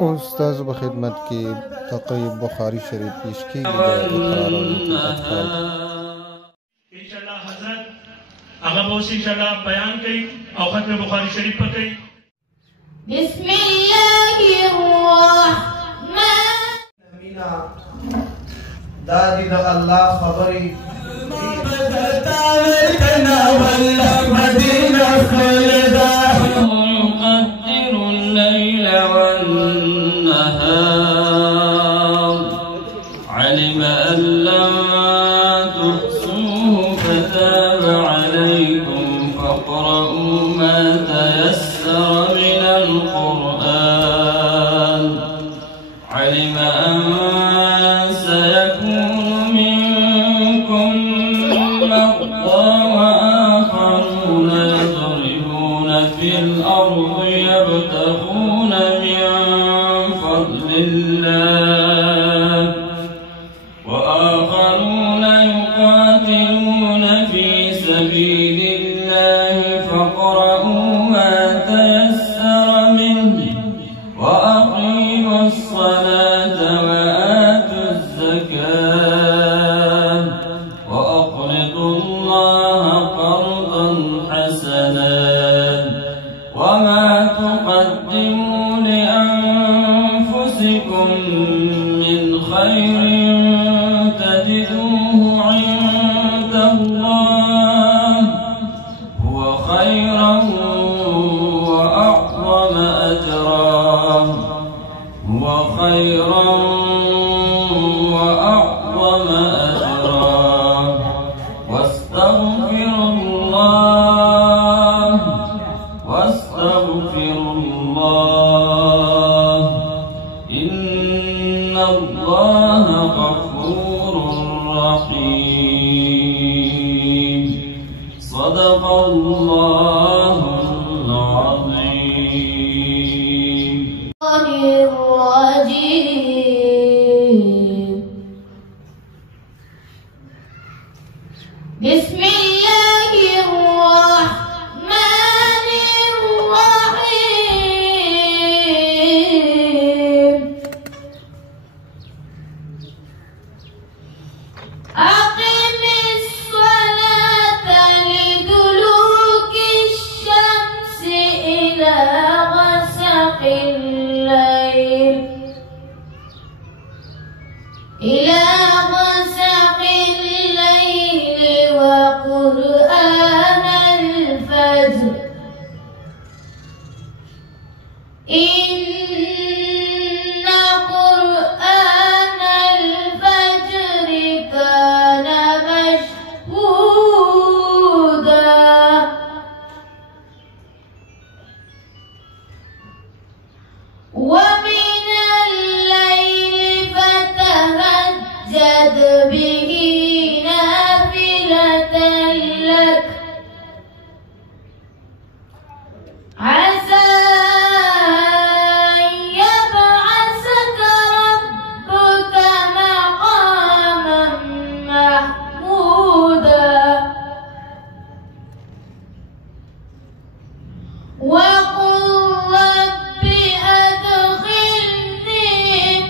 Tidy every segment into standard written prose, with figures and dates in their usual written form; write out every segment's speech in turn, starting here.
استاذ بخدمت کی تقریب بخاری شریف پیش کی اقرار اطفال انشاءاللہ حضرت اگر وہ انشاءاللہ بیان کی اور ختم بخاری شریف پر کی بسم اللہ الرحمن دادی دا اللہ خبری يقدر الليل والنهار علم أن لن تحصوه فتاب عليكم فاقرؤوا ما تيسر من القرآن علم أن سيكون منكم مرضى وآخرون يضربون في الأرض يبتغون من فضل الله وآخرون يقاتلون في سبيل الله فاقرؤوا ما تيسر منه وأقيموا الصلاة وآتوا الزكاة وأقرضوا الله قرضا حسنا وما تقدموا لأنفسكم من خير تجدوه عند الله هو خيرا وأعظم أجرا هو خيرا وأعظم أجرا واستغفر الله إن الله غفور رحيم صدق الله العظيم الرجيم بسم الله الرحمن الرحيم أقم الصلاة لدلوك الشمس إلى غسق الليل وقرآن الفجر إن قرآن الفجر كان مشهودا ومن الليل فتهجد به نافلة لك عسى أن يبعثك ربك مقاما محمودا وقل رب أدخلني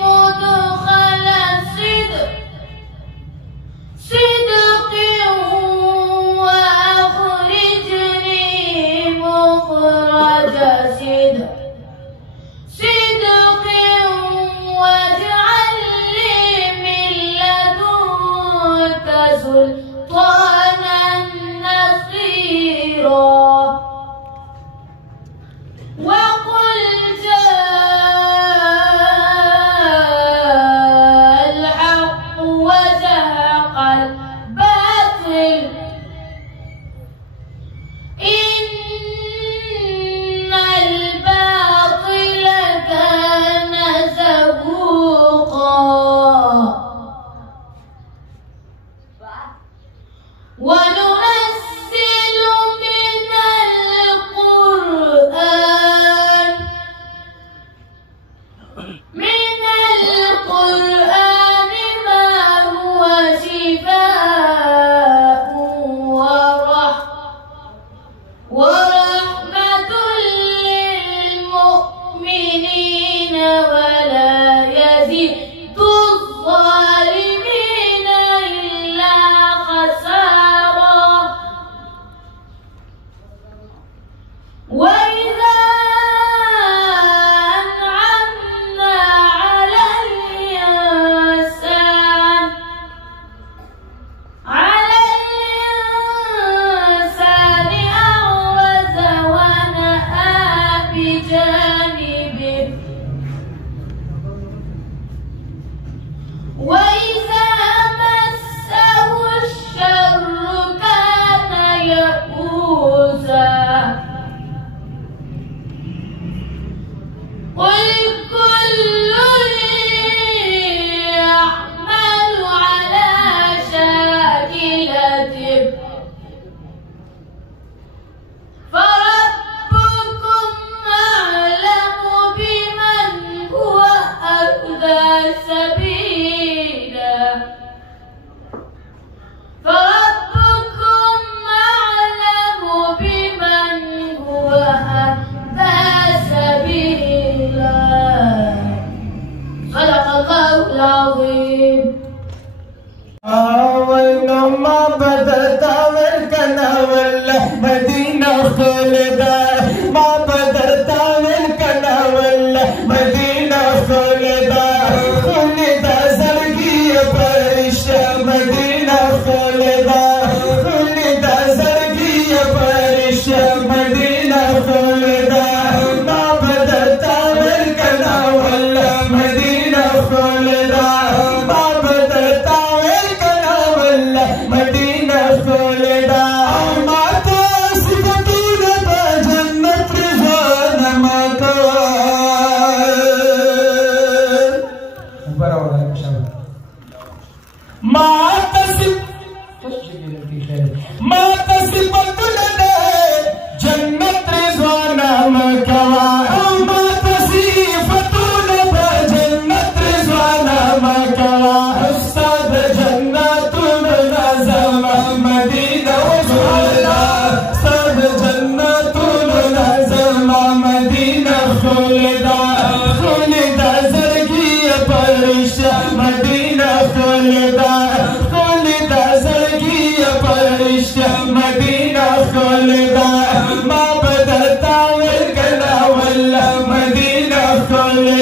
مدخل صدق وأخرجني مخرج صدق واجعل لي من لدنك سلطانا نصيرا وقل جاء الحق وزهق الباطل إن الباطل كان زهوقا وننزل من القرآن ما هو شفاء ورحمة للمؤمنين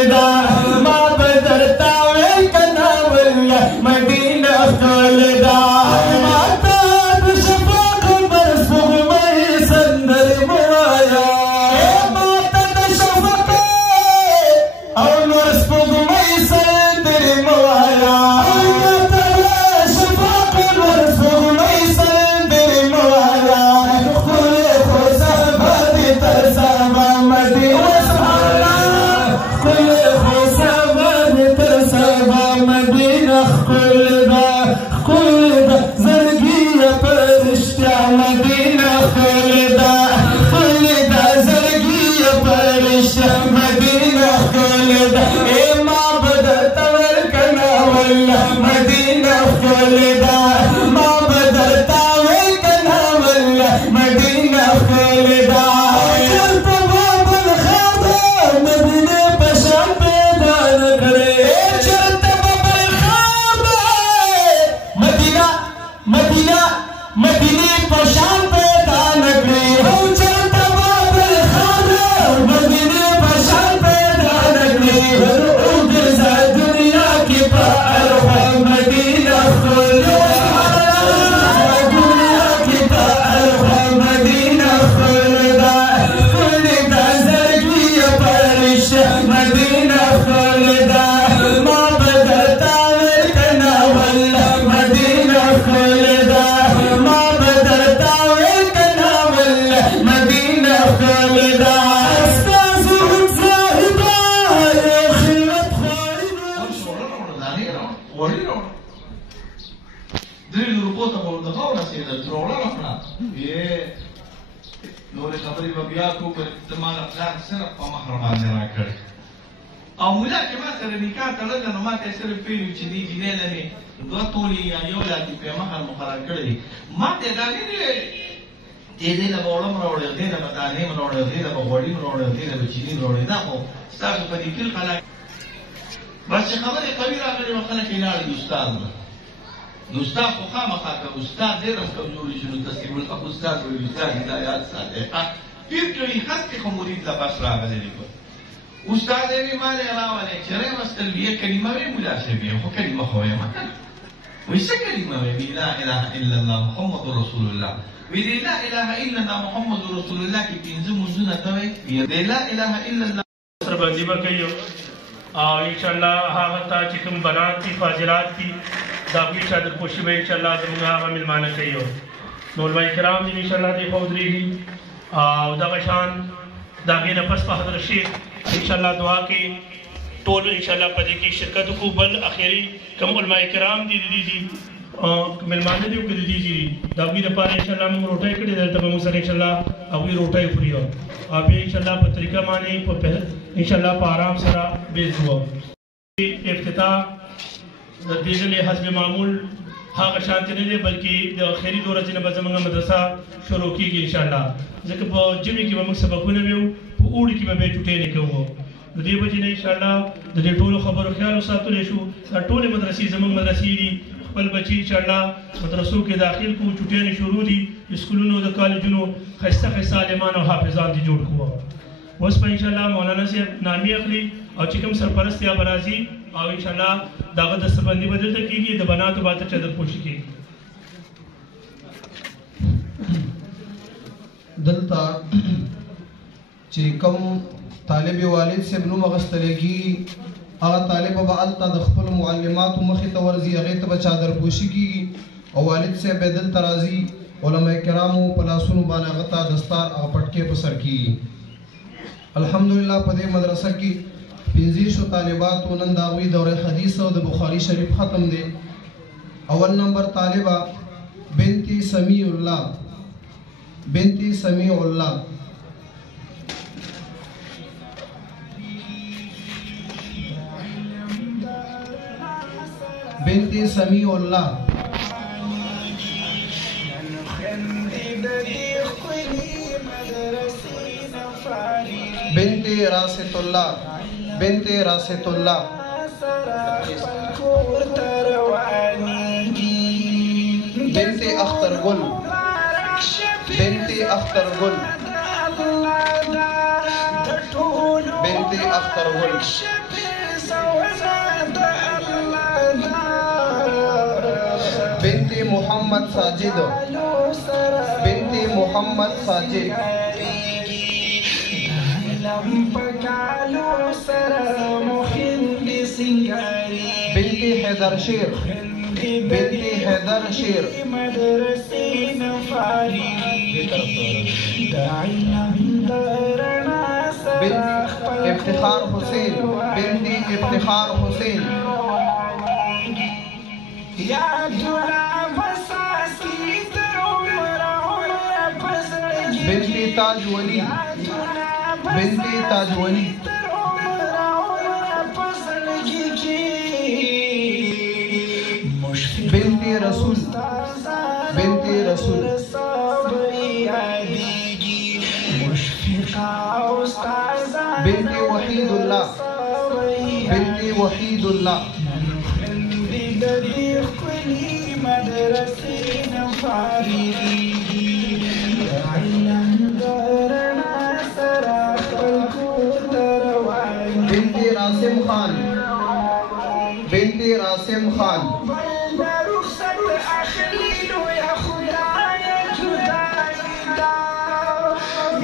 دا ما بدرتا وی کنا ولا مدینہ خپل دا ما تا شفاق برسوغ مې سندر موایا ما تا شفاق او نور سپوغ مې سندر موایا ما تا شفاق برسوغ مې سندر موایا خو خو سبا تر سبا مدینہ او مولا چې ما سره نکاح تړله نو ما ته یې صرف ویلي چې دې جینۍ له مې دوه تولې یا یو لاک دې په مهر مقرر کړی ما ته یې دا نه دي ویلي دې له به اوړه م راوړی دې له به دانې م راوړی دې له به غوړي م راوړی دې له به چیني م راوړی دا خو ستاسو په دې کل خلک بس چې خبرې قوي راغلې وه خلک یې لاړل استاد له نو استاد خو خامخا که استاد ډېر هم کمزوري شي نو تسلیم الحق استاد ویل استاد هدایات ساده پیر کوي خط کې خو مرید له بس راغلی دی استاد یې ما له راولې چې راوستل بیا کلمه وی مولا شبیه خو کلمه خو یې ما وی څه کلمه وی لا اله الا الله محمد رسول الله وی لا اله الا الله محمد رسول الله کې پنځه منځونه ته وی لا اله الا الله سره باندې به کوي او ان شاء الله هغه ته چې کوم بنات دي فاضلات دي دا وی چادر پوشي به ان شاء الله زموږ هغه ملمانه کوي نو علماء کرام دي ان شاء الله دې خو درېږي او دغه شان دا غینه پس په حضرت شیخ ان شاء الله دعا کې ټول ان شاء الله پدې کې شرکت کو بل اخیری کوم علماء کرام دي ملمانه دي وکړي دي دا وی د پاره ان شاء الله موږ روټي کړي دلته به موږ سره ان شاء الله او وی روټي فریو او به ان شاء الله په طریقه باندې په ان شاء الله په آرام سره بیزو افتتاح د دې له حسب معمول هغه شانت نه دی بلکې د خیری دوره چې نه زموږ مدرسه شروع کیږي ان شاء الله ځکه په جمی کې به موږ سبقونه ویو په اوړي کې به ټوټې نه کوو د دې وجې نه ان شاء الله د دې ټولو خبرو خیال ساتلی شو دا ټولې مدرسې زموږ مدرسې دي خپل بچي ان شاء الله مدرسو کې داخل کو چټې نه شروع دي اسکولونو د کالجونو خسته خسته عالمان او حافظان دي جوړ کوو اوس په ان شاء الله مولانا صاحب نامي اخلي او چې کوم سرپرست یا برازي او ان شاء الله داغه د سبندي بدلته کیږي د بناتو باندې چادر پوشي کیږي دلته چې کوم طالب والد صاحب نو مغستلګي هغه طالب به الته د خپل معلماتو مخې ته ورځي هغه ته چادر پوشي کیږي او والد صاحب بدل ترازی علماء کرامو په لاسونو باندې هغه ته دستار او پټکي په سر کیږي الحمدلله په دې مدرسه کې 15 طالبات نن داوی دوره حدیث او د بخاری شریف ختم دي اول نمبر طالبہ بنت سمیع الله بنت سمیع الله بنت سمیع الله بنت راست الله بنت راست الله بنت اختر گل بنت اختر گل بنت اختر گل محمد ساجد بنت محمد ساجد بنت حیدر شیر بنت حیدر شیر بنت افتخار حسین بنت افتخار حسین بنت تاج ولی بنت تاج ولی بنت رسول بنت رسول بنت وحید الله بنت وحید الله بنت راسم خان بنت راسم خان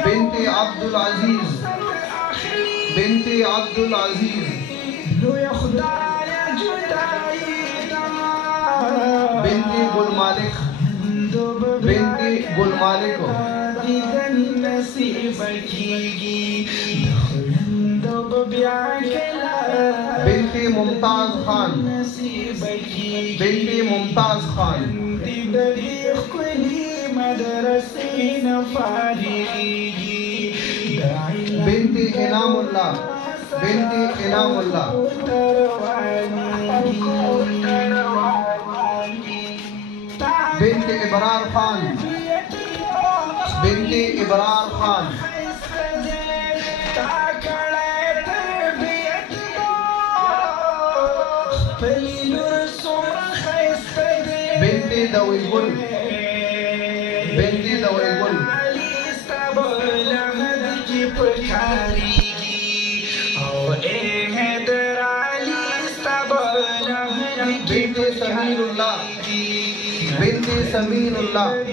بنت عبد العزيز بنت عبد العزيز بنت گل مالک بنت گل مالک بنت ممتاز خان بنت ممتاز خان بنت انعام الله بنت انعام الله بنت ابرار خان بنت ابرار خان بنت دوي گل بنت دوي گل بنت سمين الله بنت سمين الله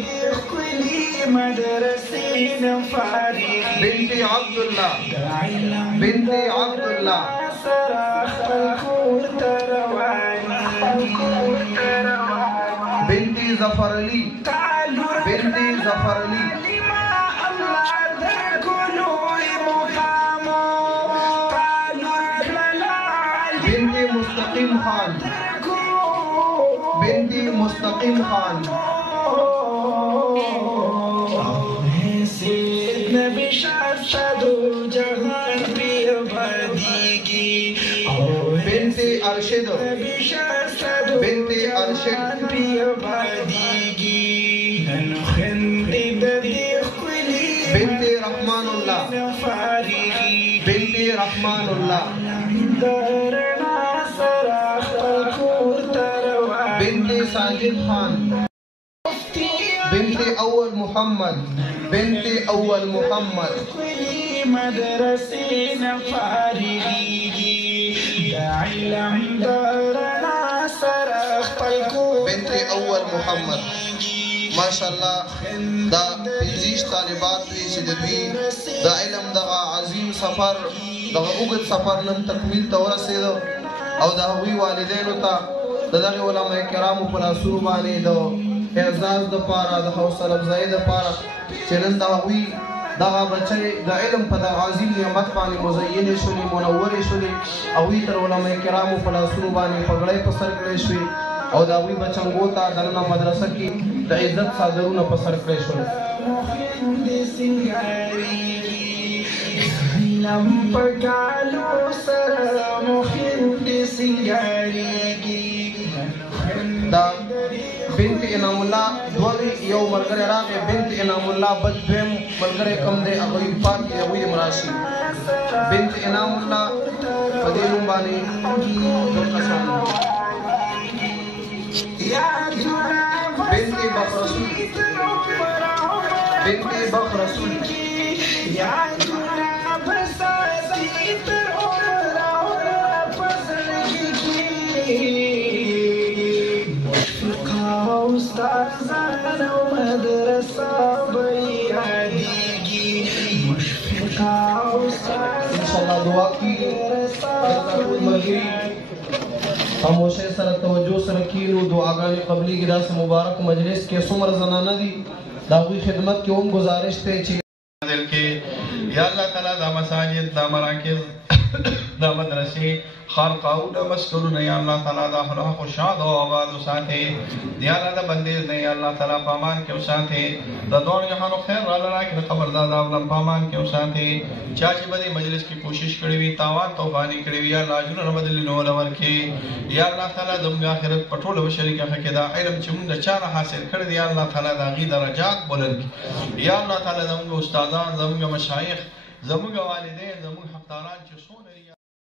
بنت عبد الله بنت عبد الله بنت ظفر علي بنت ظفر علي بنت مستقيم خان بنت مستقيم خان بنت ارشد بنت ارشد بنت رحمان الله بنت رحمان الله بنت ساجد خان بنت اول محمد بنت اول محمد بنت اول محمد ما شاء الله دا پنځه طالبات چې د دوی د علم دغه عظیم سفر دغه اوږد سفر نن تکمیل ته ورسېدو او د هغوی والدینو ته د دغه علما کرامو په لاسونو باندې د اعزاز دپاره د حوصله افزایۍ دپاره چې نن د هغوی دغه بچی د علم په دغه عظیم نعمت باندې مزینې شولې منورې شولې هغوی تر علما کرامو په لاسونو باندې پګړۍ په سر کړی شوې او د هغوی بچنګو ته دننه مدرسه کې د عزت څادرونه په سر کړی شول دا بنت انعام الله دوی یو ملګری راغی بنت انعام الله بل دویم ملګری کم دی هغه یې پاتې هغوی یې مراشي بنت انعام الله په دې نوم باندې دوه کسان بنت بخ رسول بنت بخ رسول ملګري خاموشۍ سره توجه سره کینو دعاګانې قبلېږي داسې مبارک مجلس کې څومره زنانه دي د هغوی خدمت کې هم گزارش دی چې یا الله تعالی دا مساجد دا مراکز دا مدرسې خانقاهونه مسکونونه یا الله تعالی دا خلا خوشاد او آباد وساتې یا الله دا بندیز نه یا الله تعالی په امان کې وساتې دا دوه جهانو خیر را لراکړه خبردار دا ولم په امان کې وساتې چا چې به مجلس کې کوشش کړې وي تاوان توفانی کړې وي یا الله اجرونه بدل نه ولور کې یا الله تعالی زموږ آخرت پټوله بشریکه کې دا علم چې موږ چا حاصل کړی دی یا الله تعالی دا غي درجات بلند یا الله تعالی زموږ استادان زموږ مشایخ زموږ والدین زموږ حقداران چې څونه